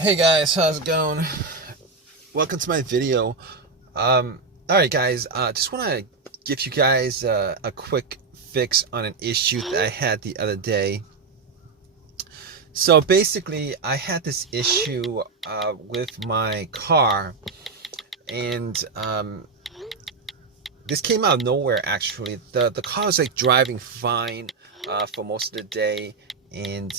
Hey guys, how's it going? Welcome to my video. Alright guys, just want to give you guys a quick fix on an issue that I had the other day. So basically, I had this issue with my car, and this came out of nowhere actually. The car was like driving fine for most of the day, and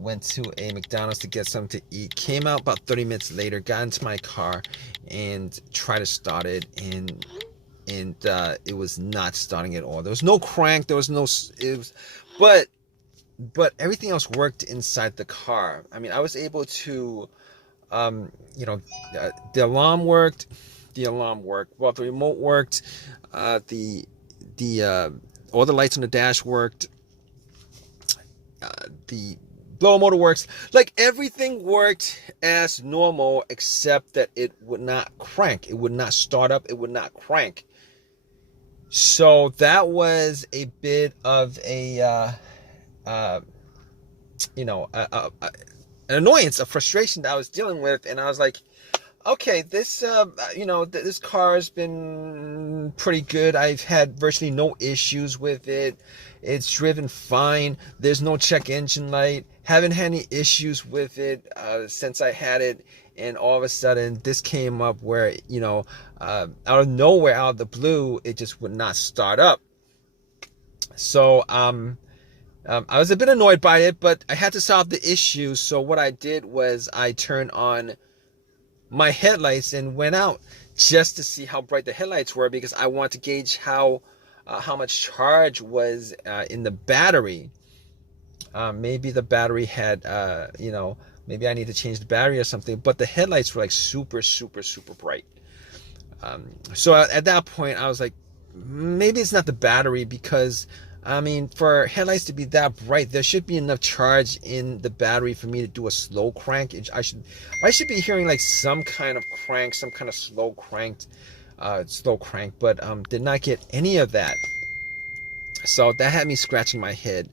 went to a McDonald's to get something to eat. Came out about 30 minutes later, got into my car and tried to start it, and it was not starting at all. There was no crank, there was no it was, but everything else worked inside the car. I mean, I was able to um, you know, the alarm worked. The alarm worked. Well, the remote worked. The all the lights on the dash worked. The blower motor works. Like everything worked as normal, except that it would not crank. It would not start up. It would not crank. So that was a bit of a uh, you know, an annoyance, a frustration that I was dealing with, and I was like, okay, this this car has been pretty good. I've had virtually no issues with it. It's driven fine. There's no check engine light. Haven't had any issues with it since I had it. And all of a sudden, this came up where, out of nowhere, out of the blue, it just would not start up. So I was a bit annoyed by it, but I had to solve the issue. So what I did was I turned on my headlights and went out just to see how bright the headlights were, because I wanted to gauge how much charge was in the battery. Maybe the battery had, maybe I need to change the battery or something. But the headlights were like super, super, super bright. So at that point, I was like, maybe it's not the battery, because I mean, for headlights to be that bright, there should be enough charge in the battery for me to do a slow crank. I should be hearing like some kind of crank, some kind of slow crank, but did not get any of that. So that had me scratching my head.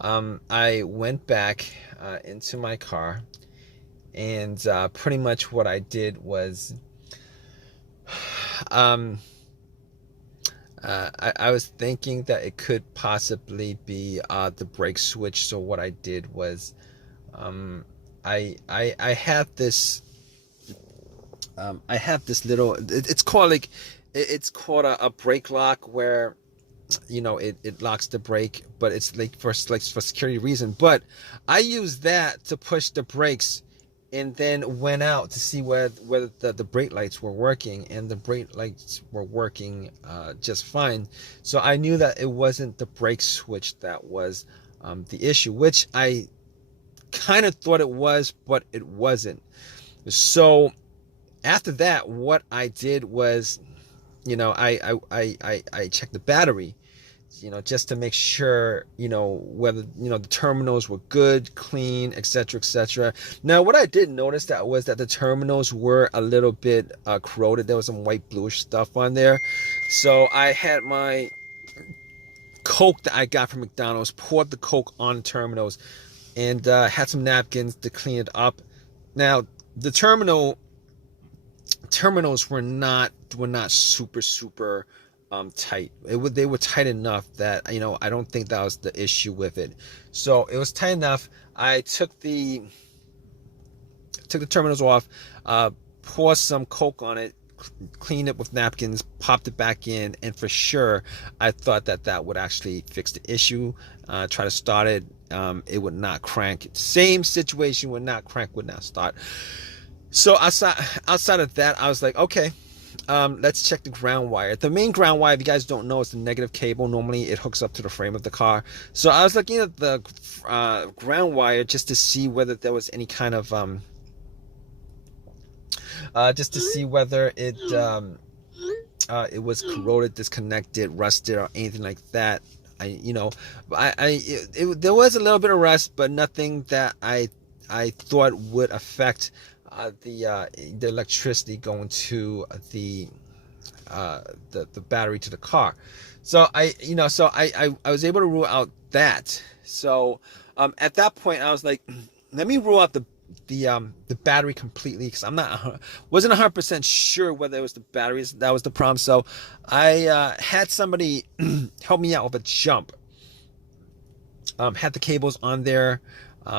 I went back into my car, and pretty much what I did was, um, I was thinking that it could possibly be the brake switch. So what I did was, I have this little. It's called like, it's called a brake lock, where it locks the brake, but it's like for security reason. But I use that to push the brakes, and then went out to see whether the brake lights were working, and the brake lights were working just fine. So I knew that it wasn't the brake switch that was the issue, which I kind of thought it was, but it wasn't. So after that, what I did was, I checked the battery, just to make sure, whether, the terminals were good, clean, etc., etc. Now, what I did notice that was that the terminals were a little bit corroded. There was some white bluish stuff on there. So I had my Coke that I got from McDonald's, poured the Coke on the terminals, and had some napkins to clean it up. Now, the terminals were not super super tight. They were tight enough that I don't think that was the issue with it. So it was tight enough. I took the terminals off, poured some Coke on it, cleaned it with napkins, popped it back in, and for sure I thought that would actually fix the issue. Try to start it, it would not crank. Same situation, would not crank, would not start. So outside of that, I was like, okay, let's check the ground wire. The main ground wire, if you guys don't know, is the negative cable. Normally it hooks up to the frame of the car. So I was looking at the ground wire just to see whether there was any kind of just to see whether it was corroded, disconnected, rusted, or anything like that. There was a little bit of rust, but nothing that I thought would affect the electricity going to the battery to the car. So I was able to rule out that. So at that point I was like, let me rule out the battery completely, because wasn't 100% sure whether it was the batteries that was the problem. So I had somebody help me out with a jump. Had the cables on there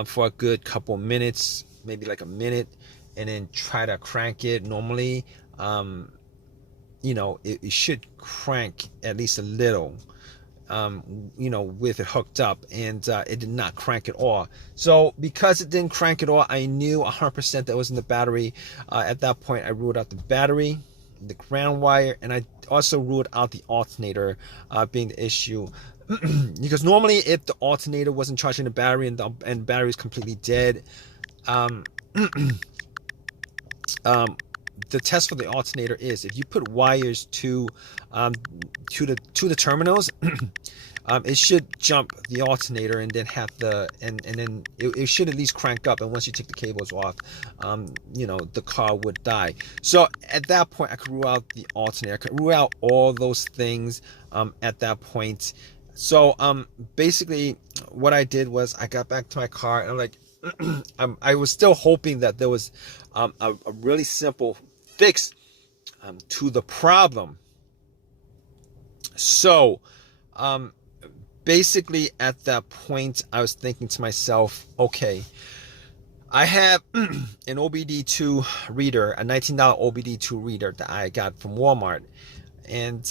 for a good couple minutes, maybe like a minute, and then try to crank it. Normally, it should crank at least a little, with it hooked up, and it did not crank at all. So because it didn't crank at all, I knew 100% that was in the battery. At that point, I ruled out the battery, the ground wire, and I also ruled out the alternator being the issue. Because normally, if the alternator wasn't charging the battery and the battery is completely dead, the test for the alternator is if you put wires to the terminals, it should jump the alternator and then have and then it should at least crank up. And once you take the cables off, the car would die. So at that point, I could rule out the alternator. I could rule out all those things at that point. So basically, what I did was I got back to my car and I'm like, I was still hoping that there was a really simple fix to the problem. So basically at that point, I was thinking to myself, okay, I have an OBD2 reader, a $19 OBD2 reader that I got from Walmart. And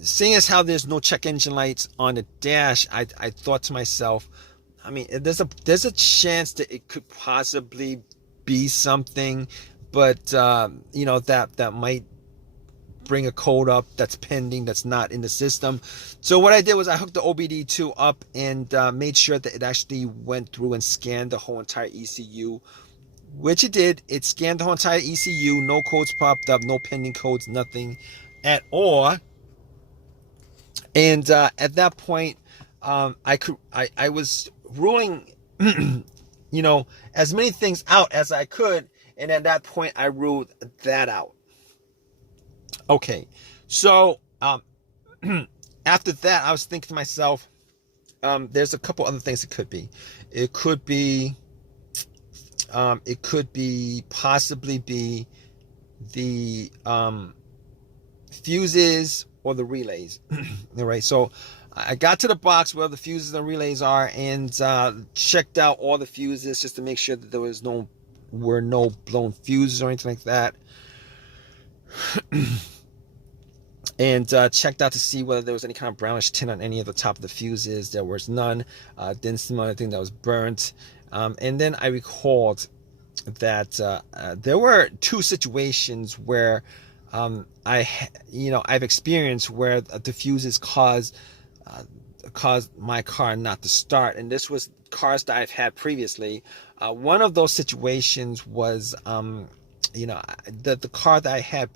seeing as how there's no check engine lights on the dash, I thought to myself, I mean, there's a chance that it could possibly be something, but that might bring a code up that's pending, that's not in the system. So what I did was I hooked the OBD2 up and made sure that it actually went through and scanned the whole entire ECU, which it did. It scanned the whole entire ECU. No codes popped up, no pending codes, nothing at all. And at that point, I was ruling, as many things out as I could. And at that point, I ruled that out. Okay, so after that, I was thinking to myself, there's a couple other things it could be. It could be possibly be the fuses or the relays. All right, so I got to the box where the fuses and relays are and checked out all the fuses just to make sure that there were no blown fuses or anything like that. And checked out to see whether there was any kind of brownish tint on any of the top of the fuses. There was none. Didn't smell anything that was burnt. And then I recalled that there were two situations where I've experienced where the fuses caused my car not to start, and this was cars that I've had previously. One of those situations was the car that I had,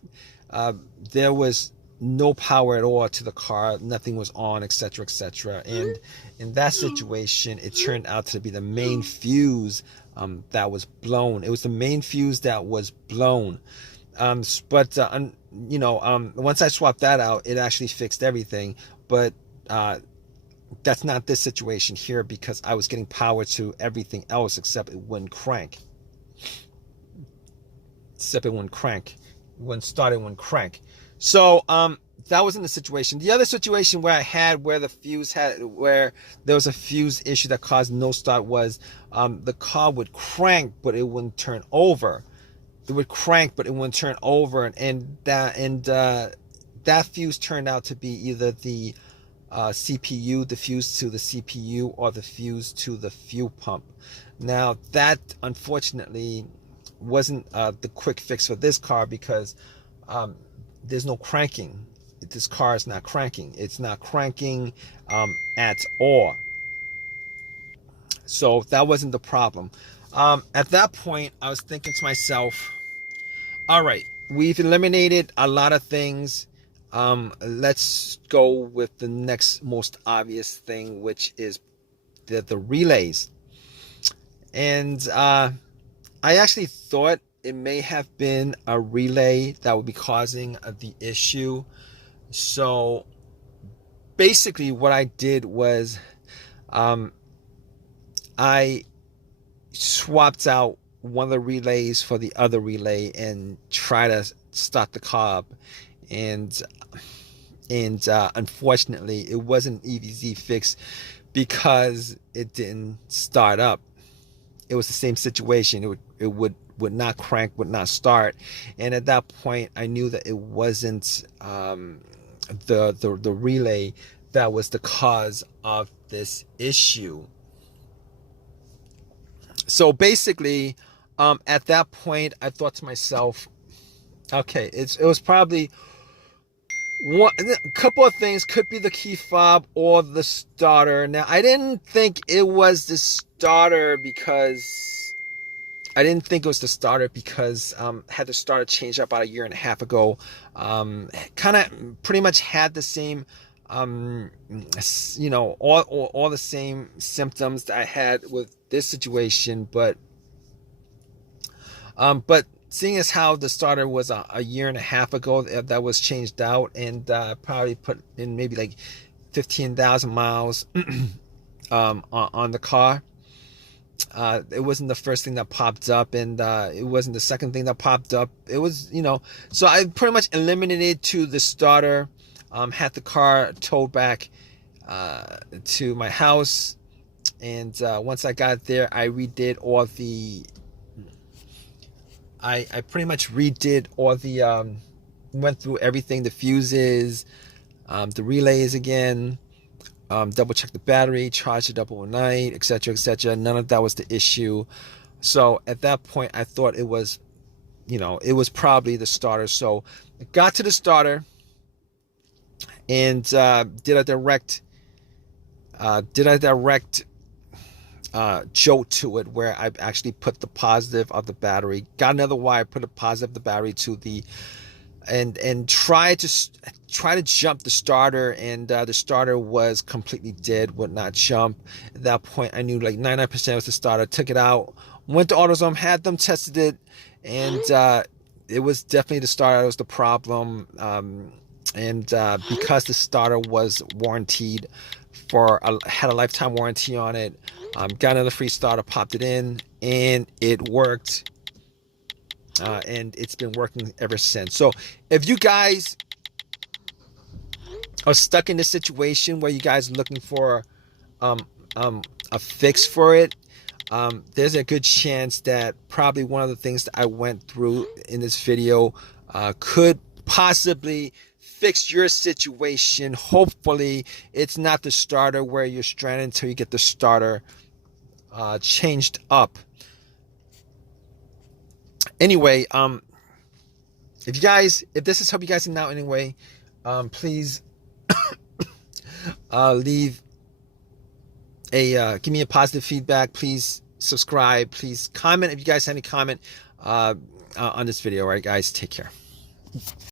there was no power at all to the car, nothing was on, etc., etc. And in that situation, it turned out to be the main fuse that was blown. It was the main fuse that was blown. But once I swapped that out, it actually fixed everything. But that's not this situation here, because I was getting power to everything else except it wouldn't crank. Except it wouldn't crank. It wouldn't start, it wouldn't crank. So that wasn't the situation. The other situation where where there was a fuse issue that caused no start was the car would crank, but it wouldn't turn over. It would crank, but it wouldn't turn over, and that fuse turned out to be either the CPU, the fuse to the CPU, or the fuse to the fuel pump. Now that unfortunately wasn't the quick fix for this car, because there's no cranking. This car is not cranking. It's not cranking at all. So that wasn't the problem. At that point, I was thinking to myself, all right, we've eliminated a lot of things. Let's go with the next most obvious thing, which is the relays. And I actually thought it may have been a relay that would be causing the issue. So basically what I did was I swapped out one of the relays for the other relay and try to start the car up. And unfortunately, it wasn't an easy fix because it didn't start up. It was the same situation. It would not crank, would not start. And at that point, I knew that it wasn't the relay that was the cause of this issue. So basically, at that point, I thought to myself, okay, it was probably a couple of things. Could be the key fob or the starter. Now, I didn't think it was the starter because had the starter changed up about a year and a half ago. Kind of pretty much had the same, all the same symptoms that I had with this situation, but seeing as how the starter was a year and a half ago that was changed out, and probably put in maybe like 15,000 miles on the car. It wasn't the first thing that popped up, and it wasn't the second thing that popped up. It was, so I pretty much eliminated to the starter, had the car towed back to my house, and once I got there, I pretty much redid all the, went through everything, the fuses, the relays again, double check the battery, charge it up overnight, etc., etc. None of that was the issue. So at that point, I thought it was, it was probably the starter. So I got to the starter and did a direct jolt to it, where I actually put the positive of the battery, got another wire, put a positive of the battery to the, and try to jump the starter, and the starter was completely dead, would not jump. At that point, I knew like 99% was the starter. Took it out, went to AutoZone, had them tested it, and it was definitely the starter that was the problem. And because the starter was warranted had a lifetime warranty on it, got another free starter, popped it in, and it worked. And it's been working ever since. So if you guys are stuck in this situation where you guys are looking for a fix for it, there's a good chance that probably one of the things that I went through in this video could possibly fix your situation. Hopefully it's not the starter where you're stranded until you get the starter changed up. Anyway, if this has helped you guys out anyway, please leave give me a positive feedback. Please subscribe. Please comment if you guys have any comment on this video. All right, guys, take care.